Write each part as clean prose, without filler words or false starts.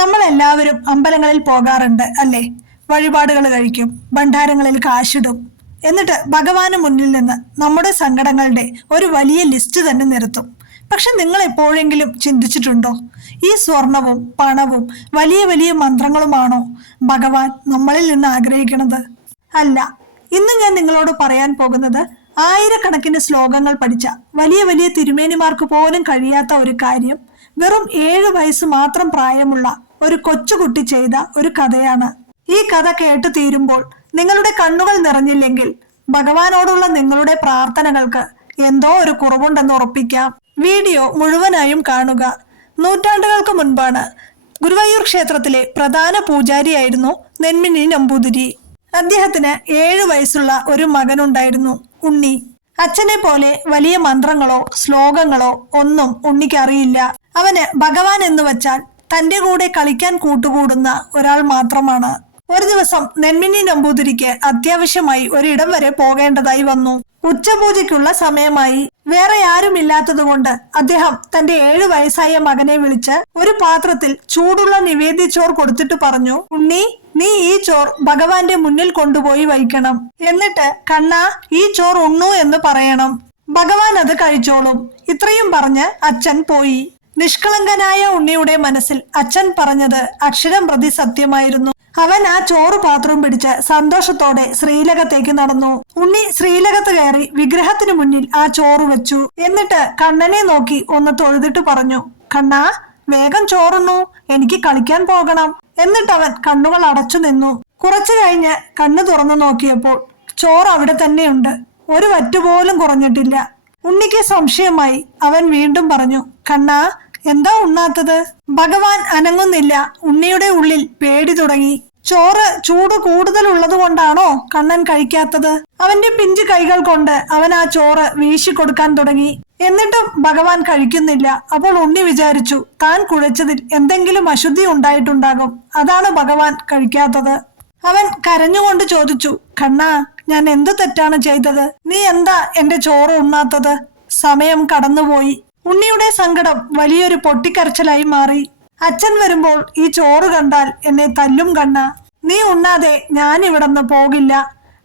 നമ്മളെല്ലാവരും അമ്പലങ്ങളിൽ പോകാറുണ്ട് അല്ലേ? വഴിപാടുകൾ കഴിക്കും, ഭണ്ഡാരങ്ങളിൽ കാശിടും. എന്നിട്ട് ഭഗവാന് മുന്നിൽ നിന്ന് നമ്മുടെ സങ്കടങ്ങളുടെ ഒരു വലിയ ലിസ്റ്റ് തന്നെ നിരത്തും. പക്ഷെ നിങ്ങൾ എപ്പോഴെങ്കിലും ചിന്തിച്ചിട്ടുണ്ടോ, ഈ സ്വർണവും പണവും വലിയ വലിയ മന്ത്രങ്ങളുമാണോ ഭഗവാൻ നമ്മളിൽ നിന്ന് ആഗ്രഹിക്കുന്നത്? അല്ല. ഇന്ന് ഞാൻ നിങ്ങളോട് പറയാൻ പോകുന്നത് ആയിരക്കണക്കിന് ശ്ലോകങ്ങൾ പഠിച്ച വലിയ വലിയ തിരുമേനിമാർക്ക് പോലും കഴിയാത്ത ഒരു കാര്യം വെറും 7 വയസ്സ് മാത്രം പ്രായമുള്ള ഒരു കൊച്ചുകുട്ടി ചെയ്ത ഒരു കഥയാണ്. ഈ കഥ കേട്ടു തീരുമ്പോൾ നിങ്ങളുടെ കണ്ണുകൾ നിറഞ്ഞില്ലെങ്കിൽ ഭഗവാനോടുള്ള നിങ്ങളുടെ പ്രാർത്ഥനകൾക്ക് എന്തോ ഒരു കുറവുണ്ടെന്ന് ഉറപ്പിക്കാം. വീഡിയോ മുഴുവനായും കാണുക. നൂറ്റാണ്ടുകൾക്ക് മുൻപാണ് ഗുരുവായൂർ ക്ഷേത്രത്തിലെ പ്രധാന പൂജാരിയായിരുന്നു നെന്മിനി നമ്പൂതിരി. അദ്ദേഹത്തിന് 7 വയസ്സുള്ള ഒരു മകനുണ്ടായിരുന്നു, ഉണ്ണി. അച്ഛനെ പോലെ വലിയ മന്ത്രങ്ങളോ ശ്ലോകങ്ങളോ ഒന്നും ഉണ്ണിക്ക് അറിയില്ല. അവന് ഭഗവാൻ എന്ന് വച്ചാൽ തന്റെ കൂടെ കളിക്കാൻ കൂട്ടുകൂടുന്ന ഒരാൾ മാത്രമാണ്. ഒരു ദിവസം നെന്മിനി നമ്പൂതിരിക്ക് അത്യാവശ്യമായി ഒരിടം വരെ പോകേണ്ടതായി വന്നു. ഉച്ചപൂജയ്ക്കുള്ള സമയമായി. വേറെ ആരുമില്ലാത്തത് കൊണ്ട് അദ്ദേഹം തന്റെ 7 വയസ്സായ മകനെ വിളിച്ച് ഒരു പാത്രത്തിൽ ചൂടുള്ള നിവേദ്യച്ചോർ കൊടുത്തിട്ട് പറഞ്ഞു, ഉണ്ണി, നീ ഈ ചോർ ഭഗവാന്റെ മുന്നിൽ കൊണ്ടുപോയി വയ്ക്കണം. എന്നിട്ട് കണ്ണാ, ഈ ചോർ ഉണ്ണു എന്ന് പറയണം. ഭഗവാൻ അത് കഴിച്ചോളും. ഇത്രയും പറഞ്ഞ് അച്ഛൻ പോയി. നിഷ്കളങ്കനായ ഉണ്ണിയുടെ മനസ്സിൽ അച്ഛൻ പറഞ്ഞത് അക്ഷരം പ്രതി സത്യമായിരുന്നു. അവൻ ആ ചോറ് പാത്രവും പിടിച്ച് സന്തോഷത്തോടെ ശ്രീലകത്തേക്ക് നടന്നു. ഉണ്ണി ശ്രീലകത്ത് കയറി വിഗ്രഹത്തിന് മുന്നിൽ ആ ചോറ് വെച്ചു. എന്നിട്ട് കണ്ണനെ നോക്കി ഒന്ന് തൊഴുതിട്ട് പറഞ്ഞു, കണ്ണാ, വേഗം ചോറുണ്ണു, എനിക്ക് കളിക്കാൻ പോകണം. എന്നിട്ട് അവൻ കണ്ണുകൾ അടച്ചു നിന്നു. കുറച്ചു കഴിഞ്ഞ് കണ്ണു തുറന്നു നോക്കിയപ്പോൾ ചോറ് അവിടെ തന്നെയുണ്ട്. ഒരു വറ്റുപോലും കുറഞ്ഞിട്ടില്ല. ഉണ്ണിക്ക് സംശയമായി. അവൻ വീണ്ടും പറഞ്ഞു, കണ്ണാ, എന്താ ഉണ്ണാത്തത്? ഭഗവാൻ അനങ്ങുന്നില്ല. ഉണ്ണിയുടെ ഉള്ളിൽ പേടി തുടങ്ങി. ചോറ് ചൂട് കൂടുതൽ ഉള്ളത് കൊണ്ടാണോ കണ്ണൻ കഴിക്കാത്തത്? അവന്റെ പിഞ്ചു കൈകൾ കൊണ്ട് അവൻ ആ ചോറ് വീശി കൊടുക്കാൻ തുടങ്ങി. എന്നിട്ടും ഭഗവാൻ കഴിക്കുന്നില്ല. അപ്പോൾ ഉണ്ണി വിചാരിച്ചു, താൻ കുഴച്ചതിൽ എന്തെങ്കിലും അശുദ്ധി ഉണ്ടായിട്ടുണ്ടാകും, അതാണ് ഭഗവാൻ കഴിക്കാത്തത്. അവൻ കരഞ്ഞുകൊണ്ട് ചോദിച്ചു, കണ്ണാ, ഞാൻ എന്തു തെറ്റാണ് ചെയ്തത്? നീ എന്താ എന്റെ ചോറ് ഉണ്ണാത്തത്? സമയം കടന്നുപോയി. ഉണ്ണിയുടെ സങ്കടം വലിയൊരു പൊട്ടിക്കരച്ചിലായി മാറി. അച്ഛൻ വരുമ്പോൾ ഈ ചോറ് കണ്ടാൽ എന്നെ തല്ലും കണ്ണാ. നീ ഉണ്ണാതെ ഞാൻ ഇവിടുന്ന് പോകില്ല.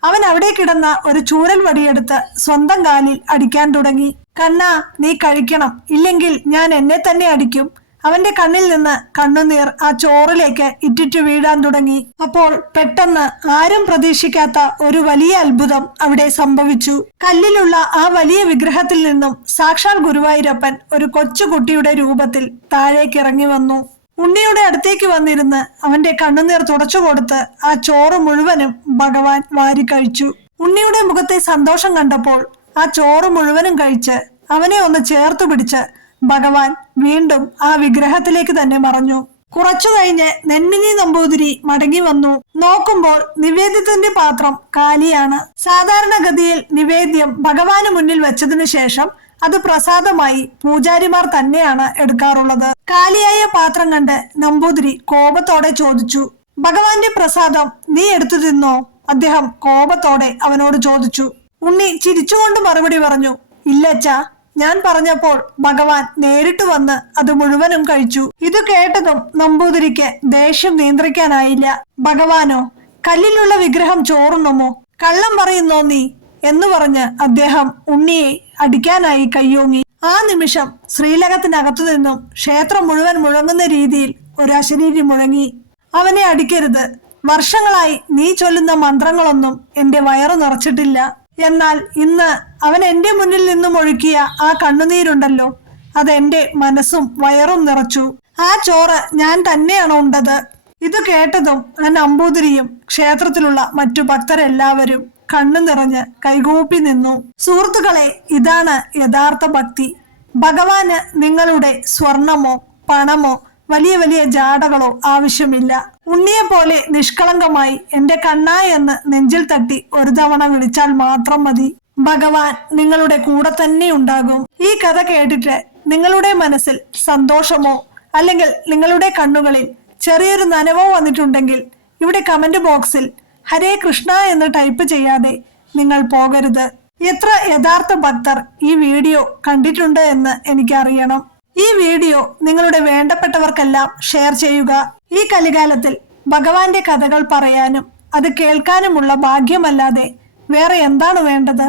അവൻ അവിടെ കിടന്ന ഒരു ചൂരൽ വടിയെടുത്ത് സ്വന്തം കാലിൽ അടിക്കാൻ തുടങ്ങി. കണ്ണാ, നീ കഴിക്കണം, ഇല്ലെങ്കിൽ ഞാൻ എന്നെ തന്നെ അടിക്കും. അവന്റെ കണ്ണിൽ നിന്ന് കണ്ണുനീർ ആ ചോറിലേക്ക് ഇറ്റിറ്റു വീഴാൻ തുടങ്ങി. അപ്പോൾ പെട്ടെന്ന് ആരും പ്രതീക്ഷിക്കാത്ത ഒരു വലിയ അത്ഭുതം അവിടെ സംഭവിച്ചു. കല്ലിലുള്ള ആ വലിയ വിഗ്രഹത്തിൽ നിന്നും സാക്ഷാൽ ഗുരുവായൂരപ്പൻ ഒരു കൊച്ചുകുട്ടിയുടെ രൂപത്തിൽ താഴേക്ക് ഇറങ്ങി വന്നു. ഉണ്ണിയുടെ അടുത്തേക്ക് വന്നിരുന്ന് അവന്റെ കണ്ണുനീർ തുടച്ചു കൊടുത്ത് ആ ചോറ് മുഴുവനും ഭഗവാൻ വാരി കഴിച്ചു. ഉണ്ണിയുടെ മുഖത്തെ സന്തോഷം കണ്ടപ്പോൾ ആ ചോറ് മുഴുവനും കഴിച്ച് അവനെ ഒന്ന് ചേർത്ത് പിടിച്ച് ഭഗവാൻ വീണ്ടും ആ വിഗ്രഹത്തിലേക്ക് തന്നെ മറഞ്ഞു. കുറച്ചു കഴിഞ്ഞ് നെന്മിനി നമ്പൂതിരി മടങ്ങി വന്നു. നോക്കുമ്പോൾ നിവേദ്യത്തിന്റെ പാത്രം കാലിയാണ്. സാധാരണഗതിയിൽ നിവേദ്യം ഭഗവാന് മുന്നിൽ വെച്ചതിനു ശേഷം അത് പ്രസാദമായി പൂജാരിമാർ തന്നെയാണ് എടുക്കാറുള്ളത്. കാലിയായ പാത്രം കണ്ട് നമ്പൂതിരി കോപത്തോടെ ചോദിച്ചു, ഭഗവാന്റെ പ്രസാദം നീ എടുത്തു തിന്നോ? അദ്ദേഹം കോപത്തോടെ അവനോട് ചോദിച്ചു. ഉണ്ണി ചിരിച്ചുകൊണ്ട് മറുപടി പറഞ്ഞു, ഇല്ലച്ചാ, ഞാൻ പറഞ്ഞപ്പോൾ ഭഗവാൻ നേരിട്ട് വന്ന് അത് മുഴുവനും കഴിച്ചു. ഇത് കേട്ടതും നമ്പൂതിരിക്ക് ദേഷ്യം നിയന്ത്രിക്കാനായില്ല. ഭഗവാനോ, കല്ലിലുള്ള വിഗ്രഹം ചോറുണ്ണുമോ? കള്ളം പറയുന്നോ നീ എന്ന് പറഞ്ഞ് അദ്ദേഹം ഉണ്ണിയെ അടിക്കാനായി കയ്യോങ്ങി. ആ നിമിഷം ശ്രീലകത്തിനകത്തു നിന്നും ക്ഷേത്രം മുഴുവൻ മുഴങ്ങുന്ന രീതിയിൽ ഒരു അശരീരി മുഴങ്ങി. അവനെ അടിക്കരുത്. വർഷങ്ങളായി നീ ചൊല്ലുന്ന മന്ത്രങ്ങളൊന്നും എന്റെ വയറു നിറച്ചിട്ടില്ല. എന്നാൽ ഇന്ന് അവൻ എന്റെ മുന്നിൽ നിന്നും ഒഴുക്കിയ ആ കണ്ണുനീരുണ്ടല്ലോ, അതെന്റെ മനസ്സും വയറും നിറച്ചു. ആ ചോറ് ഞാൻ തന്നെയാണ് ഉണ്ടത്. ഇത് കേട്ടതും ആ നമ്പൂതിരിയും ക്ഷേത്രത്തിലുള്ള മറ്റു ഭക്തരെല്ലാവരും കണ്ണു നിറഞ്ഞ് കൈകൂപ്പി നിന്നു. സുഹൃത്തുക്കളെ, ഇതാണ് യഥാർത്ഥ ഭക്തി. ഭഗവാന് നിങ്ങളുടെ സ്വർണമോ പണമോ വലിയ വലിയ ജാടകളോ ആവശ്യമില്ല. ഉണ്ണിയെ പോലെ നിഷ്കളങ്കമായി എന്റെ കണ്ണാ എന്ന് നെഞ്ചിൽ തട്ടി ഒരു തവണ വിളിച്ചാൽ മാത്രം മതി. ഭഗവാൻ നിങ്ങളുടെ കൂടെ തന്നെ ഉണ്ടാകും. ഈ കഥ കേട്ടിട്ട് നിങ്ങളുടെ മനസ്സിൽ സന്തോഷമോ അല്ലെങ്കിൽ നിങ്ങളുടെ കണ്ണുകളിൽ ചെറിയൊരു നനവോ വന്നിട്ടുണ്ടെങ്കിൽ ഇവിടെ കമന്റ് ബോക്സിൽ ഹരേ കൃഷ്ണ എന്ന് ടൈപ്പ് ചെയ്യാതെ നിങ്ങൾ പോകരുത്. എത്ര യഥാർത്ഥ ഭക്തർ ഈ വീഡിയോ കണ്ടിട്ടുണ്ട് എന്ന് എനിക്കറിയണം. ഈ വീഡിയോ നിങ്ങളുടെ വേണ്ടപ്പെട്ടവർക്കെല്ലാം ഷെയർ ചെയ്യുക. ഈ കലികാലത്തിൽ ഭഗവാന്റെ കഥകൾ പറയാനും അത് കേൾക്കാനുമുള്ള ഭാഗ്യമല്ലാതെ വേറെ എന്താണ് വേണ്ടത്?